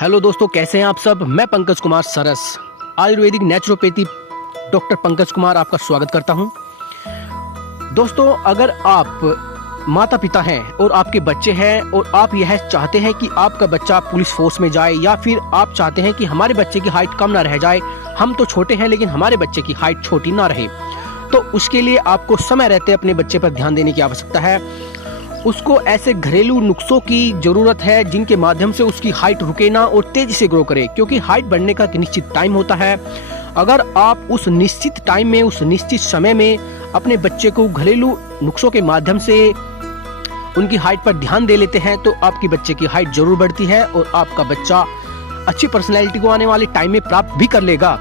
Hello दोस्तों, कैसे हैं आप सब। मैं पंकज कुमार सरस, आयुर्वेदिक नेचुरोपैथी डॉक्टर पंकज कुमार आपका स्वागत करता हूं। दोस्तों, अगर आप माता पिता हैं और आपके बच्चे हैं और आप यह चाहते हैं कि आपका बच्चा पुलिस फोर्स में जाए, या फिर आप चाहते हैं कि हमारे बच्चे की हाइट कम ना रह जाए, हम तो छोटे हैं लेकिन हमारे बच्चे की हाइट छोटी ना रहे, तो उसके लिए आपको समय रहते अपने बच्चे पर ध्यान देने की आवश्यकता है। उसको ऐसे घरेलू नुस्खों की जरूरत है जिनके माध्यम से उसकी हाइट रुके ना और तेजी से ग्रो करे, क्योंकि हाइट बढ़ने का एक निश्चित टाइम होता है। अगर आप उस निश्चित टाइम में, उस निश्चित समय में अपने बच्चे को घरेलू नुस्खों के माध्यम से उनकी हाइट पर ध्यान दे लेते हैं तो आपके बच्चे की हाइट जरूर बढ़ती है और आपका बच्चा अच्छी पर्सनैलिटी को आने वाले टाइम में प्राप्त भी कर लेगा।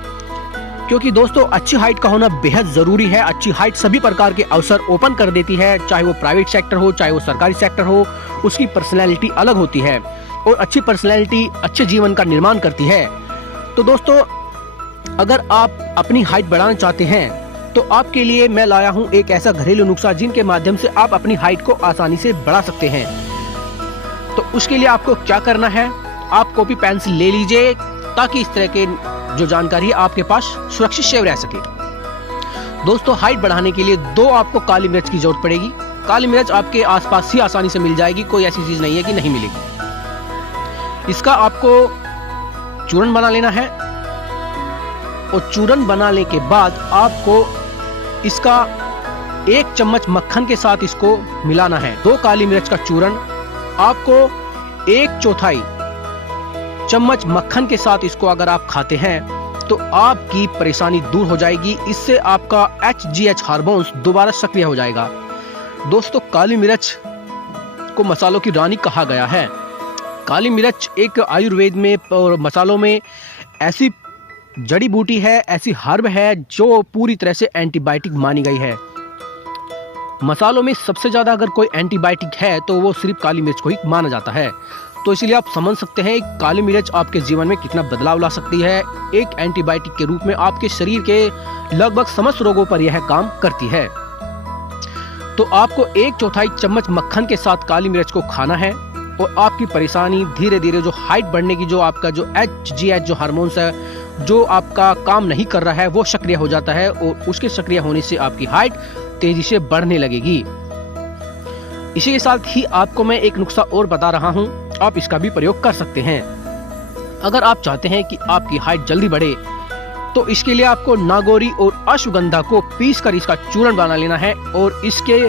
क्योंकि दोस्तों, अच्छी हाइट का होना बेहद जरूरी है। अच्छी हाइट सभी प्रकार के अवसर ओपन कर देती है, चाहे वो प्राइवेट सेक्टर हो, चाहे वो सरकारी सेक्टर हो। उसकी पर्सनैलिटी अलग होती है और अच्छी पर्सनैलिटी अच्छे जीवन का निर्माण करती है। तो दोस्तों, अगर आप अपनी हाइट बढ़ाना चाहते हैं तो आपके लिए मैं लाया हूं एक ऐसा घरेलू नुस्खा जिनके माध्यम से आप अपनी हाइट को आसानी से बढ़ा सकते हैं। तो उसके लिए आपको क्या करना है, आप कॉपी पेंसिल ले लीजिए ताकि इस तरह के जो जानकारी आपके पास सुरक्षित सेव रह सके। दोस्तों, हाइट बढ़ाने के लिए 2 आपको काली मिर्च की जरूरत पड़ेगी। काली मिर्च आपके आसपास ही आसानी से मिल जाएगी, कोई ऐसी चीज नहीं है कि नहीं मिलेगी। इसका आपको चूर्ण बना लेना है और चूर्ण बनाने के बाद आपको इसका 1 चम्मच मक्खन के साथ इसको मिलाना है। 2 काली मिर्च का चूर्ण आपको 1/4 चम्मच मक्खन के साथ इसको अगर आप खाते हैं तो आपकी परेशानी दूर हो जाएगी। इससे आपका HGH हार्मोन्स दोबारा सक्रिय हो जाएगा। दोस्तों, काली मिर्च को मसालों की रानी कहा गया है। काली मिर्च एक आयुर्वेद में और मसालों में ऐसी जड़ी बूटी है, ऐसी हर्ब है जो पूरी तरह से एंटीबायोटिक मानी गई है। मसालों में सबसे ज्यादा अगर कोई एंटीबायोटिक है तो वो सिर्फ काली मिर्च को ही माना जाता है। तो इसलिए आप समझ सकते हैं काली मिर्च आपके जीवन में कितना बदलाव ला सकती है। एक एंटीबायोटिक के रूप में आपके शरीर के लगभग समस्त रोगों पर यह काम करती है। तो आपको 1/4 चम्मच मक्खन के साथ काली मिर्च को खाना है और आपकी परेशानी धीरे धीरे जो हाइट बढ़ने की, जो आपका जो HGH जो हार्मोन्स है जो आपका काम नहीं कर रहा है वो सक्रिय हो जाता है और उसके सक्रिय होने से आपकी हाइट तेजी से बढ़ने लगेगी। इसी के साथ ही आपको मैं एक नुस्खा और बता रहा हूं, आप इसका भी प्रयोग कर सकते हैं। अगर आप चाहते हैं कि आपकी हाइट जल्दी बढ़े तो इसके लिए आपको नागौरी और अश्वगंधा को पीस कर इसका चूर्ण बना लेना है और इसके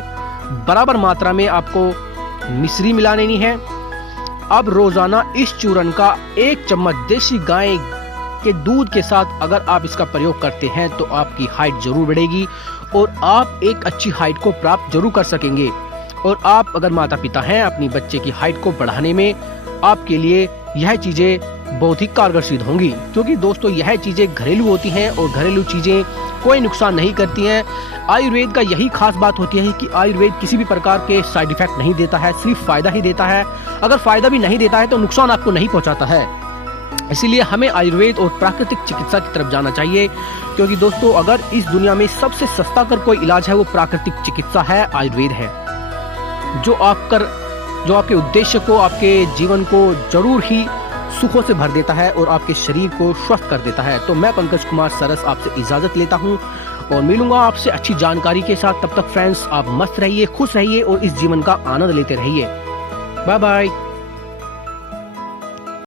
बराबर मात्रा में आपको मिश्री मिला लेनी है। अब रोजाना इस चूर्ण का 1 चम्मच देसी गाय के दूध के साथ अगर आप इसका प्रयोग करते हैं तो आपकी हाइट जरूर बढ़ेगी और आप एक अच्छी हाइट को प्राप्त जरूर कर सकेंगे। और आप अगर माता पिता हैं, अपनी बच्चे की हाइट को बढ़ाने में आपके लिए यह चीजें बहुत ही कारगर सिद्ध होंगी। क्योंकि दोस्तों, यह चीजें घरेलू होती हैं और घरेलू चीजें कोई नुकसान नहीं करती हैं। आयुर्वेद का यही खास बात होती है कि आयुर्वेद किसी भी प्रकार के साइड इफेक्ट नहीं देता है, सिर्फ फायदा ही देता है। अगर फायदा भी नहीं देता है तो नुकसान आपको नहीं पहुंचाता है। इसीलिए हमें आयुर्वेद और प्राकृतिक चिकित्सा की तरफ जाना चाहिए। क्योंकि दोस्तों, अगर इस दुनिया में सबसे सस्ता कर कोई इलाज है वो प्राकृतिक चिकित्सा है, आयुर्वेद है, जो आपके उद्देश्य को, आपके जीवन को जरूर ही सुखों से भर देता है और आपके शरीर को स्वस्थ कर देता है। तो मैं पंकज कुमार सरस आपसे इजाजत लेता हूं और मिलूंगा आपसे अच्छी जानकारी के साथ। तब तक फ्रेंड्स, आप मस्त रहिए, खुश रहिए और इस जीवन का आनंद लेते रहिए। Bye bye.